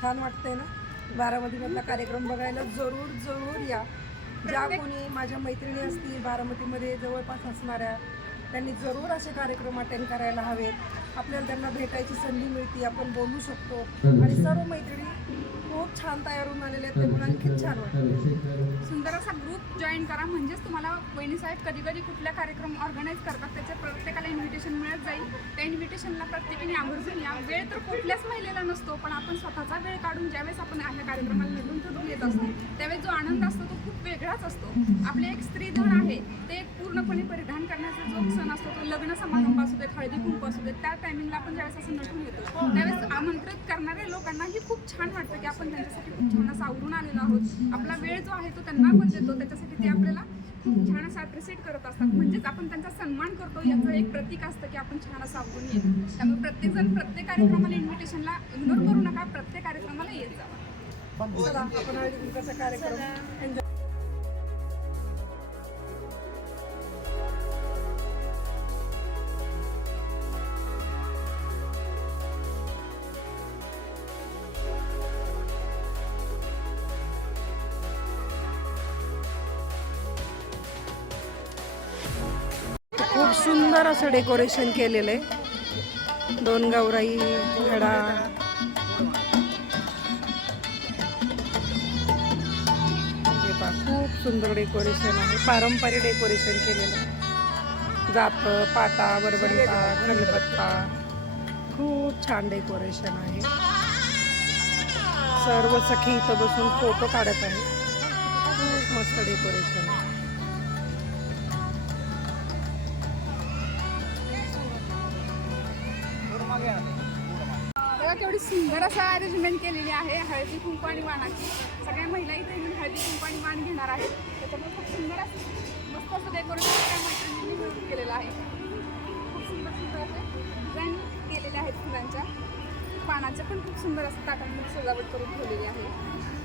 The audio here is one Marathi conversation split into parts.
छान वाटतंय ना? बारामतीमधला कार्यक्रम बघायला जरूर जरूर या. ज्या कोणी माझ्या मैत्रिणी असतील बारामतीमध्ये जवळपास असणाऱ्या त्यांनी जरूर असे कार्यक्रम अटेंड करायला हवेत. आपल्याला त्यांना भेटायची संधी मिळते आपण बोलू शकतो. आणि सर्व मैत्रिणी खूप छान तयार होऊन आलेले आहेत त्यामुळे आणखी छान वाटतं. सुंदर असा ग्रुप जॉईन करा. म्हणजेच तुम्हाला वहिनी साहेब कधी कधी कुठल्या कार्यक्रम ऑर्गनाईज करतात. त्याच्या प्रत्येकाला इन्व्हिटेशन मिळत जाईल. त्या इन्व्हिटेशनला प्रत्येकाने आवर्जून या. वेळ तर कुठल्याच महिलेला नसतो पण आपण स्वतःचा वेळ काढून ज्यावेळेस आपण ह्या कार्यक्रमाला निघून ठरून येत असतो त्यावेळेस जो आनंद असतो तो खूप वेगळाच असतो. आपले एक स्त्री धन आहे ते एक पूर्णपणे परिधान करण्याचा जो सण असतो तो लग्न समारंभ असू देत हळदी कुंकू असू देत त्या टायमिंगला आपण ज्यावेळेस असं नटून येतो त्यावेळेस आमंत्रित करणाऱ्या लोकांनाही खूप छान वाटतं की आपण त्यांच्यासाठी खूप छान असं आवरून आलेलो आहोत. आपला वेळ जो आहे तो त्यांना आपण देतो. त्याच्यासाठी ते आपल्याला खूप छान असं अप्रिशिएट करत असतात. म्हणजेच आपण त्यांचा सन्मान करतो. याचं एक प्रतीक असतं की आपण छान असं आवरून येतो त्यामुळे प्रत्येकजण प्रत्येक कार्यक्रमाला इन्व्हिटेशनला इग्नोर करू नका. प्रत्येक कार्यक्रमाला येत जावा सुंदर असं डेकोरेशन केलेलं आहे. दोन गौराई घडा. खूप सुंदर डेकोरेशन आहे. पारंपरिक डेकोरेशन केलेलं आहे. जात पाता बरबंटा खलबत्ता. खूप छान डेकोरेशन आहे. सर्व सखी इथं बसून फोटो काढत आहे खूप मस्त डेकोरेशन आहे. सुंदर असं अरेंजमेंट केलेली आहे. हळदी कुंकू आणि वाणाची. सगळ्या महिला इथे येऊन हळदी कुंकू आणि वाण घेणार आहेत. त्याच्यामुळे खूप सुंदर असं मस्त असं डेकोरेशन त्या मैत्रिणींनी मिळून केलेलं आहे. खूप सुंदर सुंदर असे डिझाईन केलेले आहेत फुलांच्या. पानाच्या पण खूप सुंदर असं ताटांमध्ये सजावट करून ठेवलेली आहे.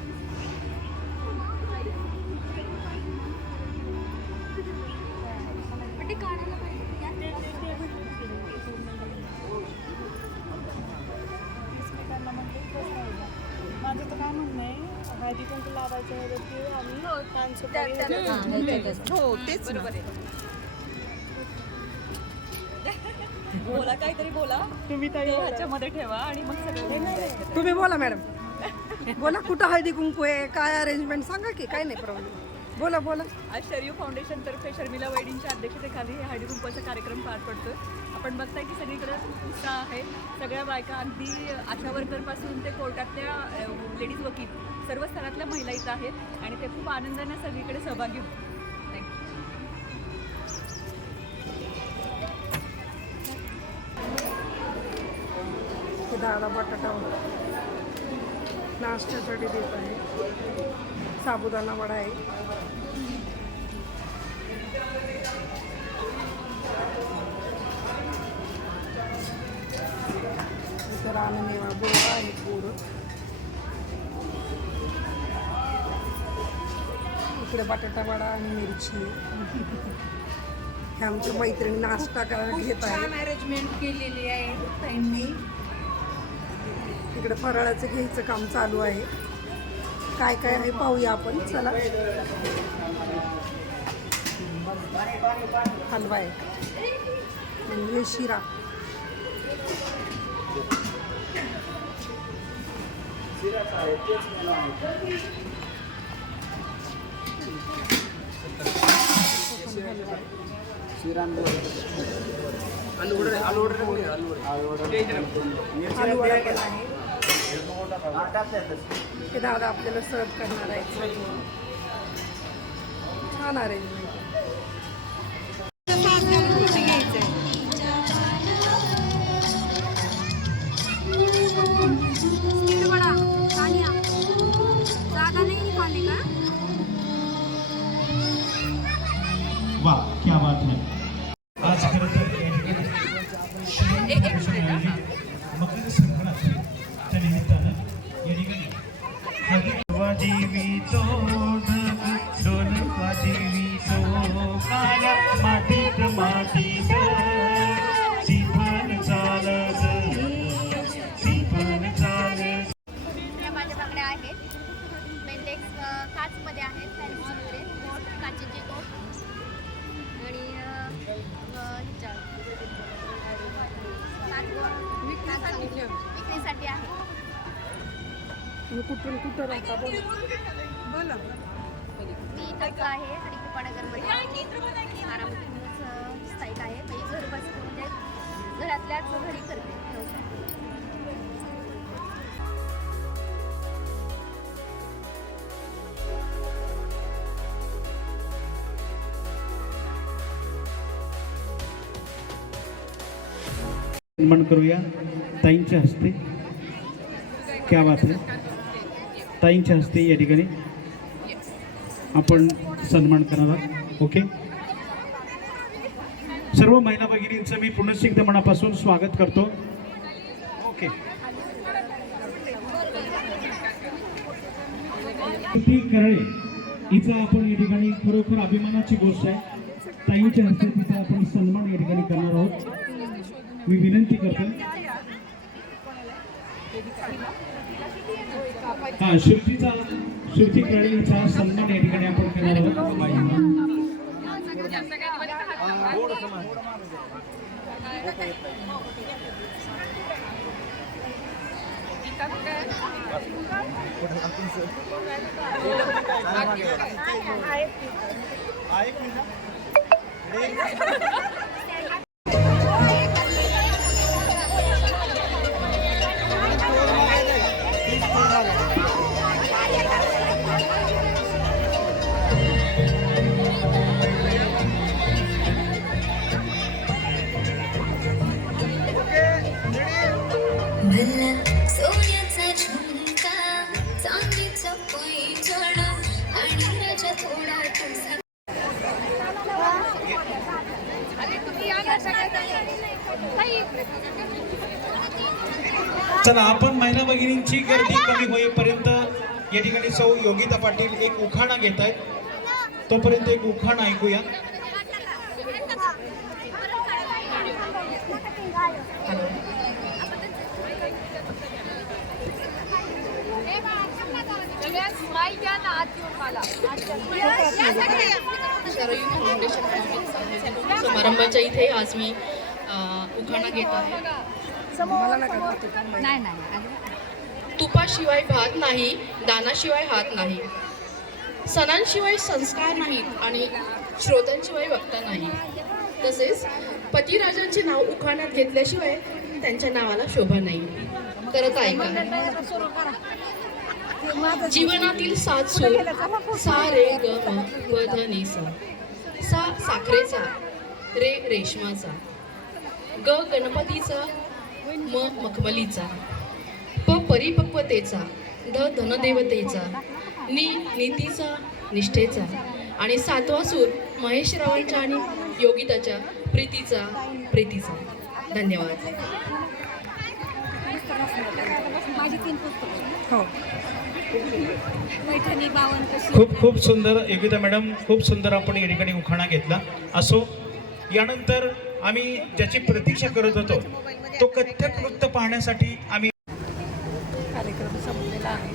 लावायचं वगैरे ते आम्ही पान सुपारी हो तेच बरोबर आहे. बोला काहीतरी बोला. तुम्ही तरी तो ह्याच्यामध्ये ठेवा आणि मग सगळं तुम्ही बोला मॅडम. बोला कुठं हळदी कुंकू आहे? काय अरेंजमेंट सांगा की काय नाही प्रॉब्लेम बोला बोला. आज शर्यू फाउंडेशन तर्फे शर्मिला वैडींच्या अध्यक्षतेखाली हे हळदी कुंकवाचा कार्यक्रम पार पडतोय. आपण बघताय की सगळीकडे उत्साह आहे. सगळ्या बायका अगदी आशा वर्करपासून ते कोर्टातल्या लेडीज वकील सर्व स्तरातल्या महिला इथं आहेत आणि ते खूप आनंदाने सगळीकडे सहभागी होतात थँक्यू हे दादा बटाटा नाश्त्यासाठी देत आहे. साबुदाणा वडा आहे. इथं रानमेवा गोळा आहे पूर. इकडे बटाटा वडा आणि मिरची. हे आमच्या मैत्रिणी नाश्ता करायला घेत आहे अरेंजमेंट केलेली आहे त्यांनी इकडे फराळाचं घ्यायचं काम चालू आहे. काय काय आहे पाहूया आपण. चला. हलवा आहे. शिरा. आलू वडा पण आहे. हे दादा आपल्याला सर्व करणार आहेत. छान अरेंजमेंट स्पीड बडा सानिया जागा नाही निकालने का वाह क्या बात है. विक्रीसाठी आहे तुम्ही कुठून कुठं राहता? बोला. मी इथं आहे हरिकृपानगरमध्ये आहे. घर म्हणजे घरी निर्माण करूया. ताईंच्या हस्ते. क्या बात आहे ताईंच्या हस्ते या ठिकाणी आपण सन्मान करणार आहोत. ओके सर्व महिला भगिनींचं मी पुनश्च एकदा मनापासून स्वागत करतो. ओके करळे हिचा आपण या ठिकाणी खरोखर अभिमानाची गोष्ट आहे. ताईंच्या हस्ते तिचा आपण सन्मान या ठिकाणी करणार आहोत. मी विनंती करतो. हा शिर्तीचा शिर्ती कळीचा सन्मान या ठिकाणी आपण करणार आहोत. चला आपण महिला भगिनींची गर्दी कमी होईपर्यंत या ठिकाणी सौ योगिता पाटील एक उखाणा घेत आहेत. तोपर्यंत एक उखाणा ऐकूया. समारंभाच्या इथे आज मी उखाणा घेत आहे. तुपाशिवाय भात नाही दानाशिवाय हात नाही. सणांशिवाय संस्कार नाहीत आणि श्रोत्यांशिवाय वक्ता नाही. तसेच पतिराजांचे नाव उखाण्यात घेतल्याशिवाय त्यांच्या नावाला शोभा नाही. करत ऐका जीवनातील सात सूर सा रे ग व सा. सा साखरेचा रे रेशमाचा. ग गणपतीचा म मखमलीचा प परिपक्वतेचा ध धनदेवतेचा नि नीतीचा निष्ठेचा आणि सातवा सूर महेशरावांच्या आणि योगिताच्या प्रीतीचा प्रीतीचा. धन्यवाद. हो. खूप खूप सुंदर योगिता मॅडम खूप सुंदर आपण या ठिकाणी उखाणा घेतला. असो यानंतर आम्ही ज्याची प्रतीक्षा करत होतो तो कथ्थक नृत्य पाहण्यासाठी आम्ही कार्यक्रम संपलेला आहे.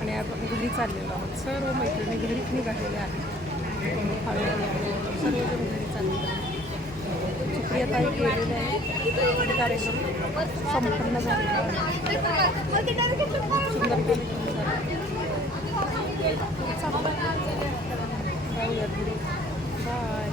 आणि आपण घरी चाललेलो आहोत. सर्व मैत्रिणी घरी निघालेले आहेत. सर्वजण घरी चाललेले आहेत. सुप्रियाताई गेलेल्या आहेत. कार्यक्रम संपन्न झालेला आहे. सुंदर कार्यक्रम झाला जाऊया घरी. बाय